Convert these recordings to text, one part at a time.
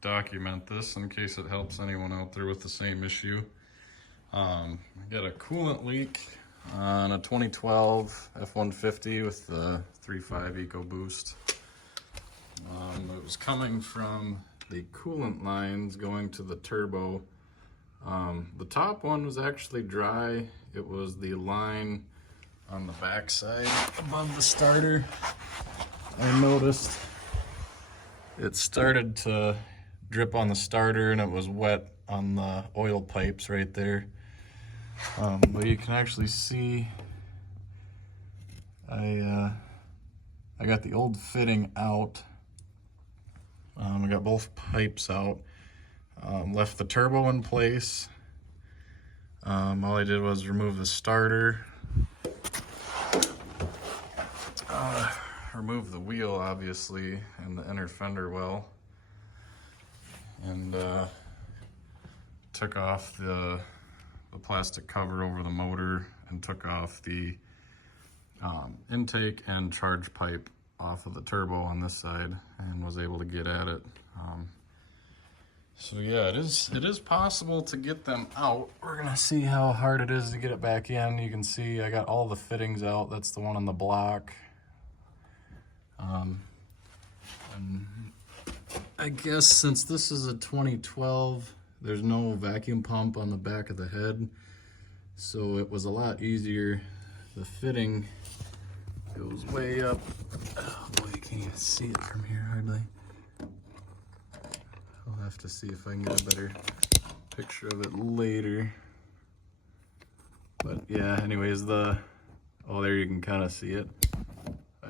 document this in case it helps anyone out there with the same issue. I got a coolant leak on a 2012 F-150 with the 3.5 EcoBoost. It was coming from the coolant lines going to the turbo. The top one was actually dry. It was the line on the back side above the starter. I noticed it started to drip on the starter and it was wet on the oil pipes right there. But you can actually see I got the old fitting out. I got both pipes out. Left the turbo in place. All I did was remove the starter. Remove the wheel, obviously, and the inner fender well. And took off the plastic cover over the motor and took off the intake and charge pipe off of the turbo on this side and was able to get at it. So yeah, it is possible to get them out. We're gonna see how hard it is to get it back in. You can see I got all the fittings out. That's the one on the block. And I guess since this is a 2012, there's no vacuum pump on the back of the head, so it was a lot easier. The fitting goes way up. Oh boy, you can't even see it from here hardly. I'll have to see if I can get a better picture of it later. But yeah, anyways, oh, there you can kind of see it.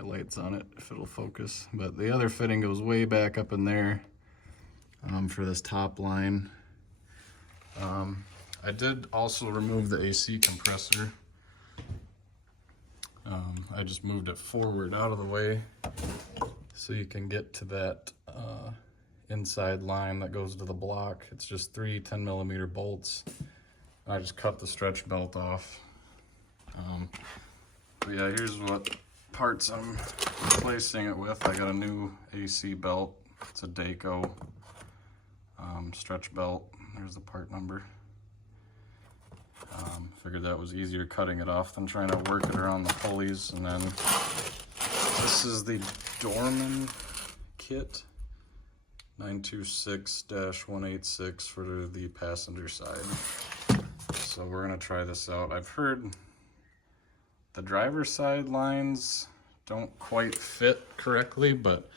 Lights on it if it'll focus, but the other fitting goes way back up in there for this top line. I did also remove the AC compressor. I just moved it forward out of the way so you can get to that inside line that goes to the block. It's just 3 10mm bolts. I just cut the stretch belt off. But yeah, here's what parts I'm replacing it with. I got a new AC belt. It's a Daco stretch belt. There's the part number. Figured that was easier cutting it off than trying to work it around the pulleys. And then this is the Dorman kit, 926-186 for the passenger side. So we're gonna try this out. I've heard the driver's side lines don't quite fit correctly, but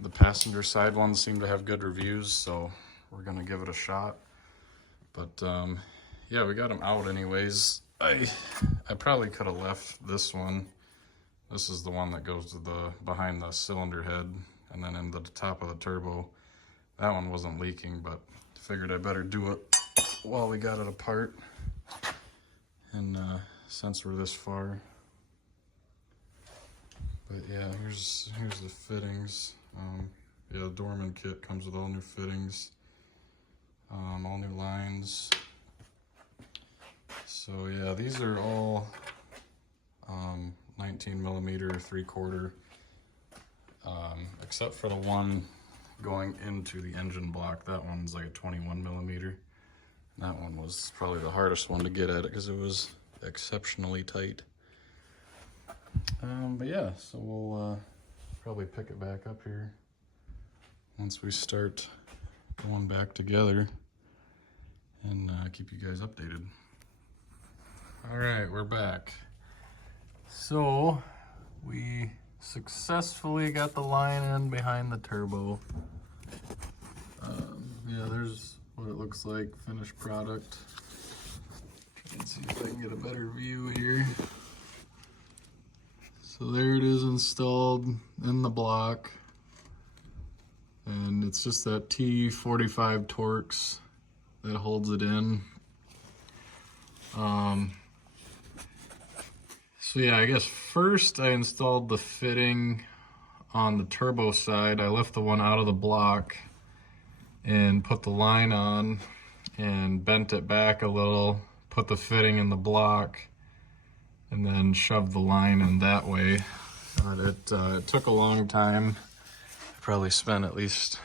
the passenger side ones seem to have good reviews, so we're gonna give it a shot. But yeah, we got them out anyways. I probably could have left this one. This is the one that goes to the behind the cylinder head and then in the top of the turbo. That one wasn't leaking, but figured I better do it while we got it apart. And since we're this far. But yeah, here's the fittings. Yeah, the Dorman kit comes with all new fittings, all new lines. So yeah, these are all 19mm 3/4, except for the one going into the engine block. That one's like a 21mm. That one was probably the hardest one to get at it because it was exceptionally tight. But yeah, so we'll probably pick it back up here once we start going back together and keep you guys updated. All right, we're back. So we successfully got the line in behind the turbo. Yeah, there's what it looks like, finished product. Let's see if I can get a better view here. So there it is installed in the block. And it's just that T45 Torx that holds it in. So yeah, I guess first I installed the fitting on the turbo side. I left the one out of the block and put the line on and bent it back a little, put the fitting in the block, and then shoved the line in that way. It took a long time. I probably spent at least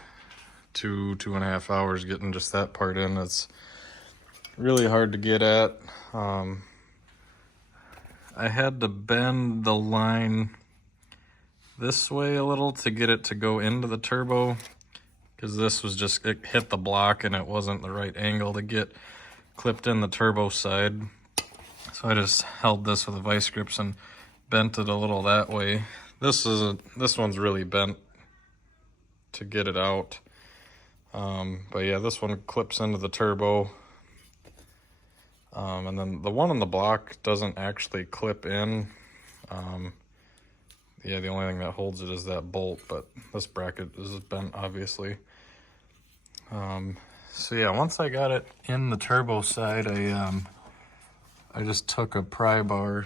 two and a half hours getting just that part in. It's really hard to get at. I had to bend the line this way a little to get it to go into the turbo, because this was just, it hit the block and it wasn't the right angle to get clipped in the turbo side. So I just held this with the vice grips and bent it a little that way. This one's really bent to get it out. But yeah, this one clips into the turbo. And then the one on the block doesn't actually clip in. Yeah, the only thing that holds it is that bolt, but this bracket is bent, obviously. So yeah, once I got it in the turbo side, I just took a pry bar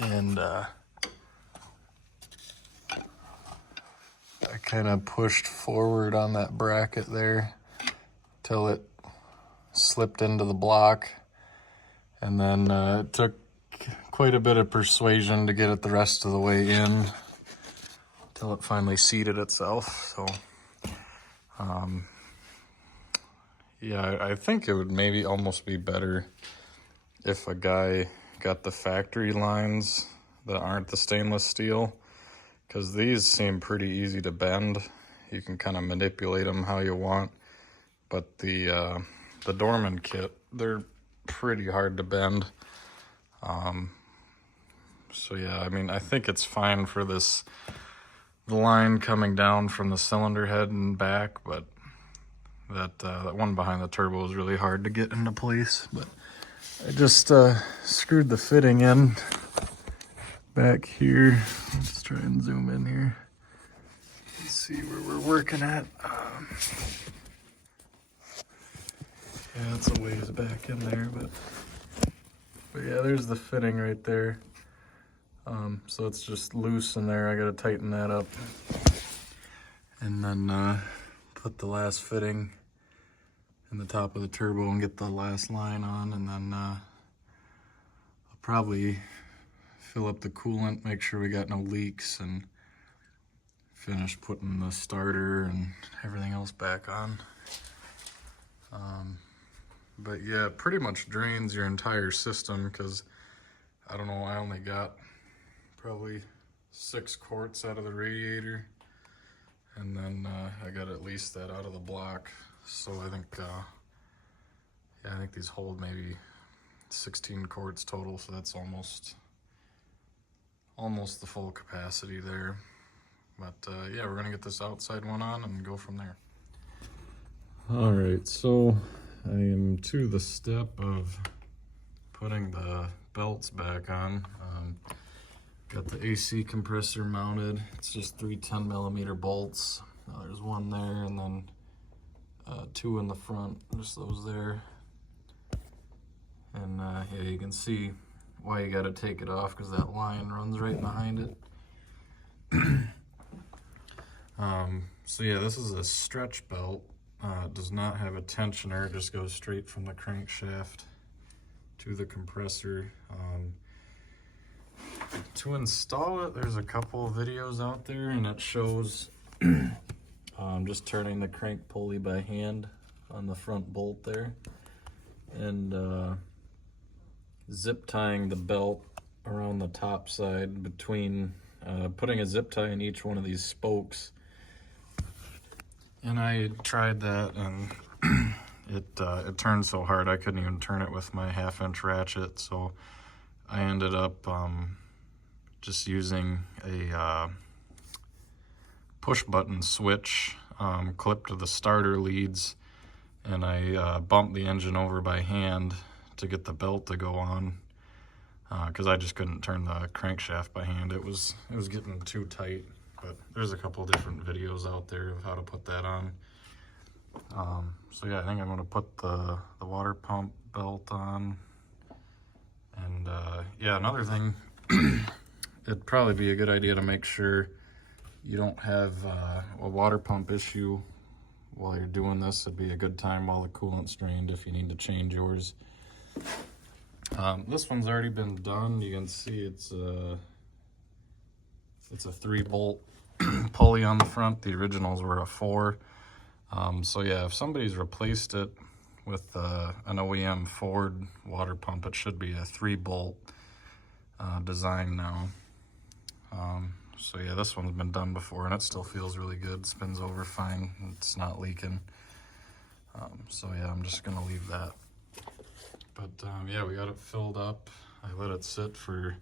and I kind of pushed forward on that bracket there till it slipped into the block. And then it took quite a bit of persuasion to get it the rest of the way in till it finally seated itself. So yeah, I think it would maybe almost be better if a guy got the factory lines that aren't the stainless steel, because these seem pretty easy to bend. You can kind of manipulate them how you want, but the Dorman kit, they're pretty hard to bend. So yeah, I mean, I think it's fine for the line coming down from the cylinder head and back, but that one behind the turbo is really hard to get into place. But I just screwed the fitting in back here. Let's try and zoom in here. Let's see where we're working at. Yeah, it's a ways back in there, but yeah, there's the fitting right there. So it's just loose in there. I gotta tighten that up, and then put the last fitting in the top of the turbo and get the last line on, and then I'll probably fill up the coolant, make sure we got no leaks, and finish putting the starter and everything else back on. But yeah, it pretty much drains your entire system, because I don't know, I only got probably 6 quarts out of the radiator, and then I got at least that out of the block. So I think yeah, I think these hold maybe 16 quarts total, so that's almost the full capacity there. But yeah, we're gonna get this outside one on and go from there. All right, so I am to the step of putting the belts back on. Got the AC compressor mounted. It's just 3 10mm bolts. There's one there, and then 2 in the front, just those there. And yeah, you can see why you got to take it off, because that line runs right behind it. So yeah, this is a stretch belt. It does not have a tensioner. It just goes straight from the crankshaft to the compressor. To install it, there's a couple of videos out there, and it shows just turning the crank pulley by hand on the front bolt there, and zip tying the belt around the top side between, putting a zip tie in each one of these spokes. And I tried that, and it turned so hard I couldn't even turn it with my 1/2-inch ratchet, so I ended up just using a push button switch clipped to the starter leads, and I bumped the engine over by hand to get the belt to go on, because I just couldn't turn the crankshaft by hand. It was getting too tight. But there's a couple of different videos out there of how to put that on. So yeah, I think I'm gonna put the water pump belt on. And yeah, another thing, it'd probably be a good idea to make sure you don't have a water pump issue while you're doing this. It'd be a good time while the coolant's drained if you need to change yours. This one's already been done. You can see it's a 3-bolt pulley on the front. The originals were a 4. So yeah, if somebody's replaced it with an OEM Ford water pump, it should be a 3-bolt design now. So yeah, this one's been done before and it still feels really good. Spins over fine, it's not leaking. So yeah, I'm just gonna leave that. But yeah, we got it filled up. I let it sit for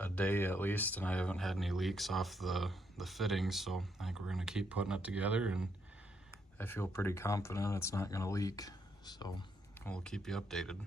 a day at least, and I haven't had any leaks off the fittings, so I think we're gonna keep putting it together, and I feel pretty confident it's not gonna leak, so we'll keep you updated.